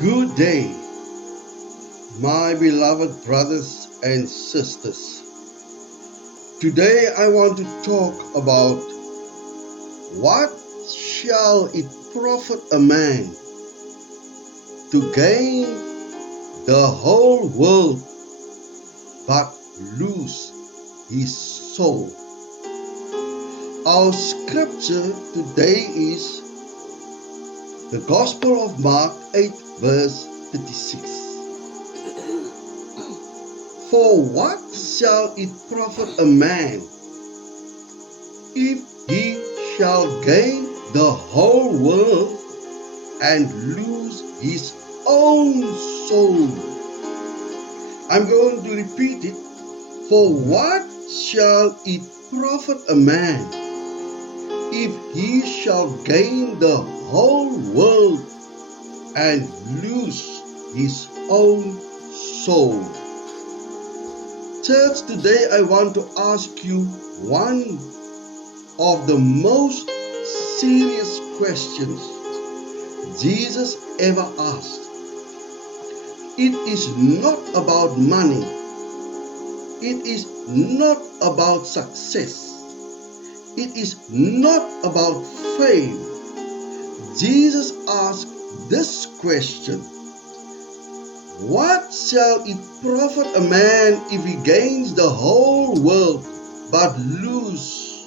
Good day, my beloved brothers and sisters. Today I want to talk about what shall it profit a man to gain the whole world but lose his soul. Our scripture today is the Gospel of Mark 8 verse 36. For what shall it profit a man if he shall gain the whole world and lose his own soul? I'm going to repeat it. For what shall it profit a man if he shall gain the whole world and lose his own soul? Church, today I want to ask you one of the most serious questions Jesus ever asked. It is not about money. It is not about success. It is not about fame. Jesus asked this question: what shall it profit a man if he gains the whole world but lose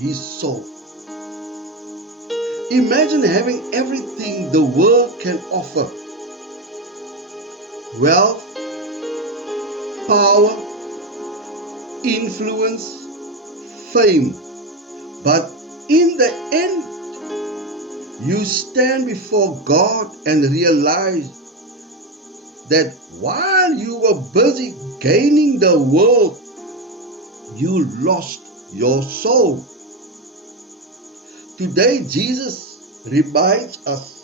his soul? Imagine having everything the world can offer: wealth, power, influence, fame. But in the end, you stand before God and realize that while you were busy gaining the world, you lost your soul. Today, Jesus reminds us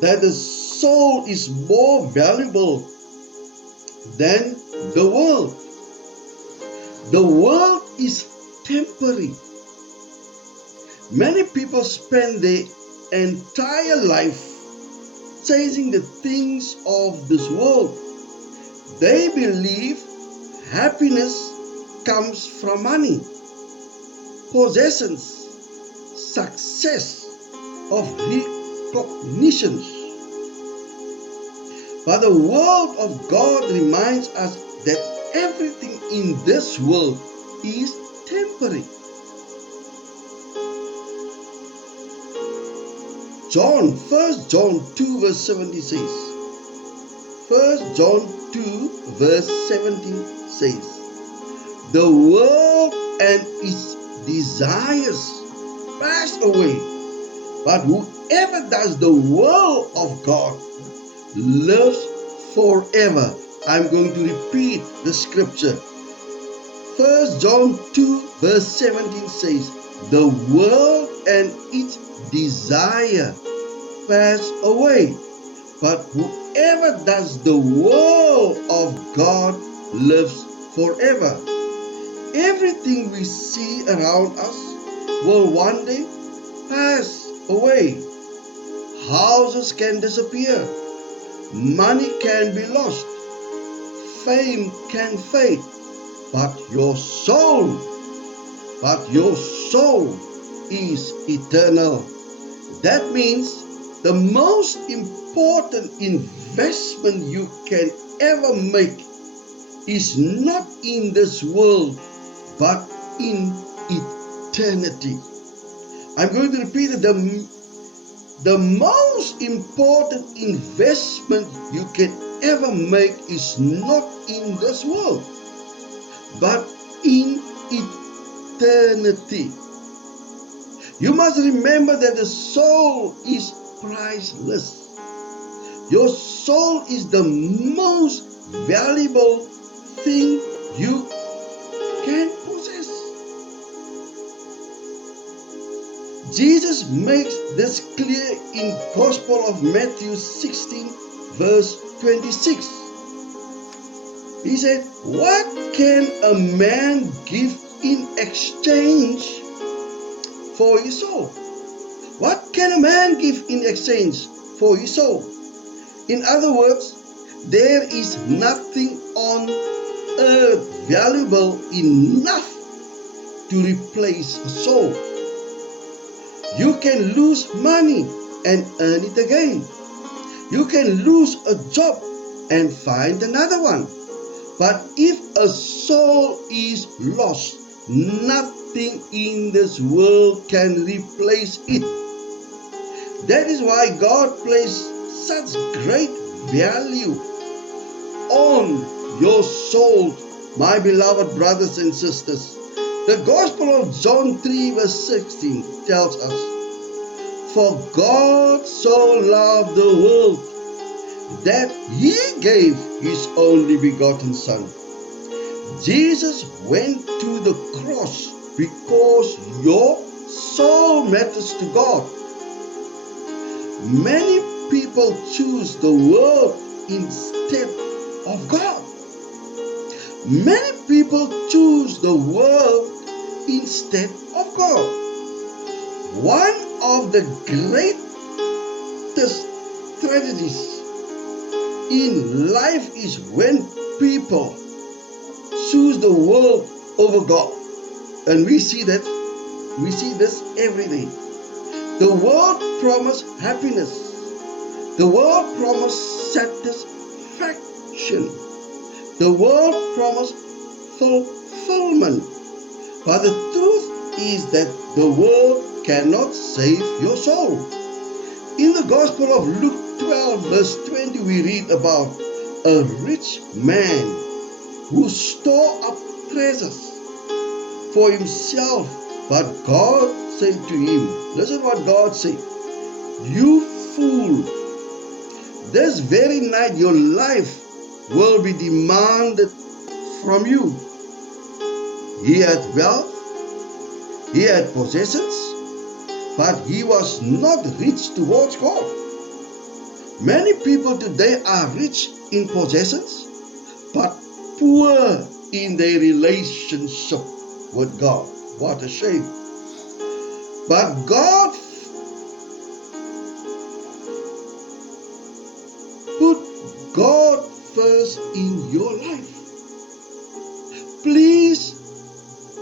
that the soul is more valuable than the world. The world is temporary. Many people spend their entire life chasing the things of this world. They believe happiness comes from money, possessions, success, of recognition. But the word of God reminds us that everything in this world is temporary. First John 2 verse 17 says, First John 2 verse 17 says, the world and its desires pass away, but whoever does the will of God lives forever. I'm going to repeat the scripture. First John 2 verse 17 says, the world and its desire pass away, but whoever does the will of God lives forever. Everything we see around us will one day pass away. Houses can disappear. Money can be lost. Fame can fade. But your soul is eternal. That means the most important investment you can ever make is not in this world, but in eternity. I'm going to repeat it. The most important investment you can ever make is not in this world, but in eternity. You must remember that the soul is priceless. Your soul is the most valuable thing you can possess. Jesus makes this clear in Gospel of Matthew 16 verse 26. He said, what can a man give in exchange for his soul? What can a man give in exchange for his soul? In other words, there is nothing on earth valuable enough to replace a soul. You can lose money and earn it again. You can lose a job and find another one. But if a soul is lost, nothing in this world can replace it. That is why God placed such great value on your soul, my beloved brothers and sisters. The Gospel of John 3 verse 16 tells us, "For God so loved the world that He gave His only begotten Son." Jesus went to the cross because your soul matters to God. Many people choose the world instead of God. Many people choose the world instead of God. One of the greatest tragedies in life is when people choose the world over God. And we see this every day. The world promises happiness. The world promises satisfaction. The world promises fulfillment. But the truth is that the world cannot save your soul. In the Gospel of Luke 12 verse 20 we read about a rich man who stored up treasures for himself. But God said to him, listen what God said, "You fool, this very night your life will be demanded from you." He had wealth, he had possessions, but he was not rich towards God. Many people today are rich in possessions, but poor in their relationship with God. What a shame. But God put God first in your life. Please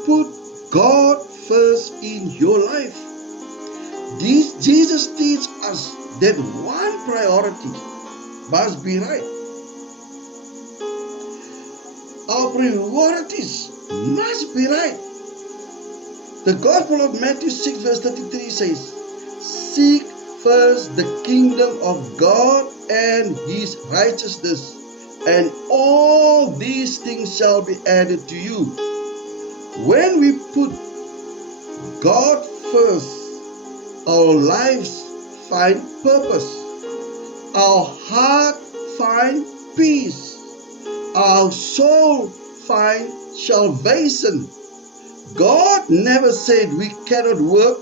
put God first in your life. Jesus teaches us that one priority must be right. Our priorities must be right. The Gospel of Matthew 6 verse 33 says, "Seek first the kingdom of God and His righteousness, and all these things shall be added to you." When we put God first, our lives find purpose, our heart find peace, our soul find salvation. God never said we cannot work,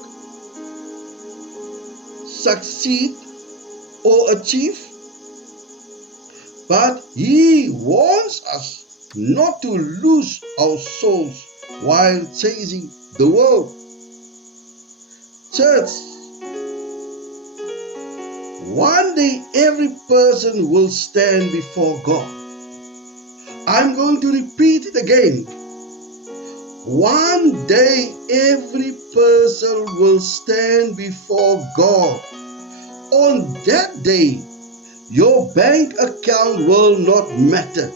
succeed, or achieve, but He wants us not to lose our souls while chasing the world. Church, one day every person will stand before God. I'm going to repeat it again. One day every person will stand before God. On that day, your bank account will not matter.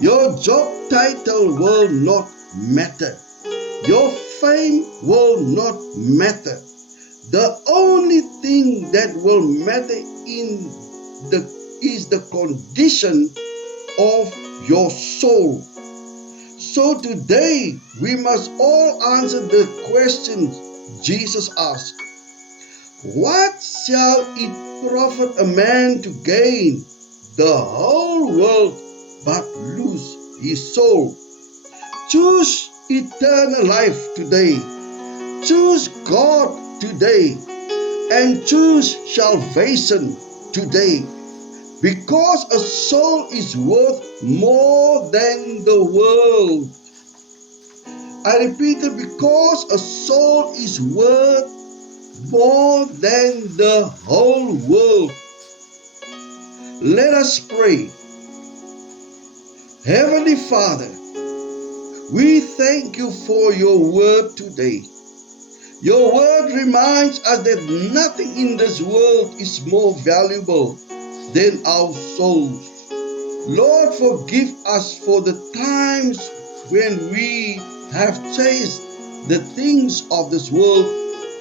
Your job title will not matter. Your fame will not matter. The only thing that will matter is the condition of your soul. So today we must all answer the question Jesus asked. What shall it profit a man to gain the whole world but lose his soul? Choose eternal life today. Choose God today. And choose salvation today. Because a soul is worth more than the world. I repeat it, because a soul is worth more than the whole world. Let us pray. Heavenly Father, we thank you for your word today. Your word reminds us that nothing in this world is more valuable than our souls. Lord, forgive us for the times when we have chased the things of this world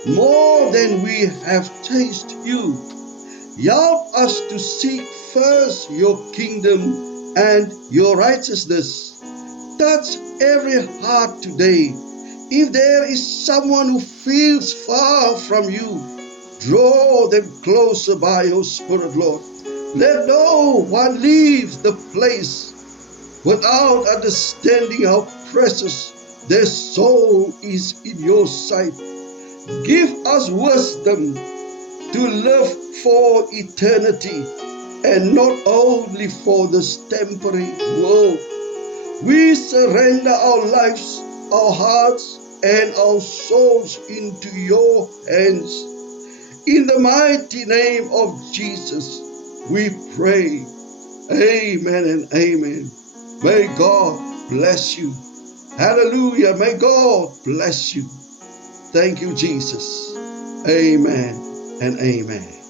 more than we have chased you. Help us to seek first your kingdom and your righteousness. Touch every heart today. If there is someone who feels far from you, draw them closer by your Spirit, Lord. Let no one leave the place without understanding how precious their soul is in your sight. Give us wisdom to live for eternity and not only for this temporary world. We surrender our lives, our hearts, and our souls into your hands. In the mighty name of Jesus, we pray. Amen and amen. May God bless you. Hallelujah. May God bless you. Thank you, Jesus. Amen and amen.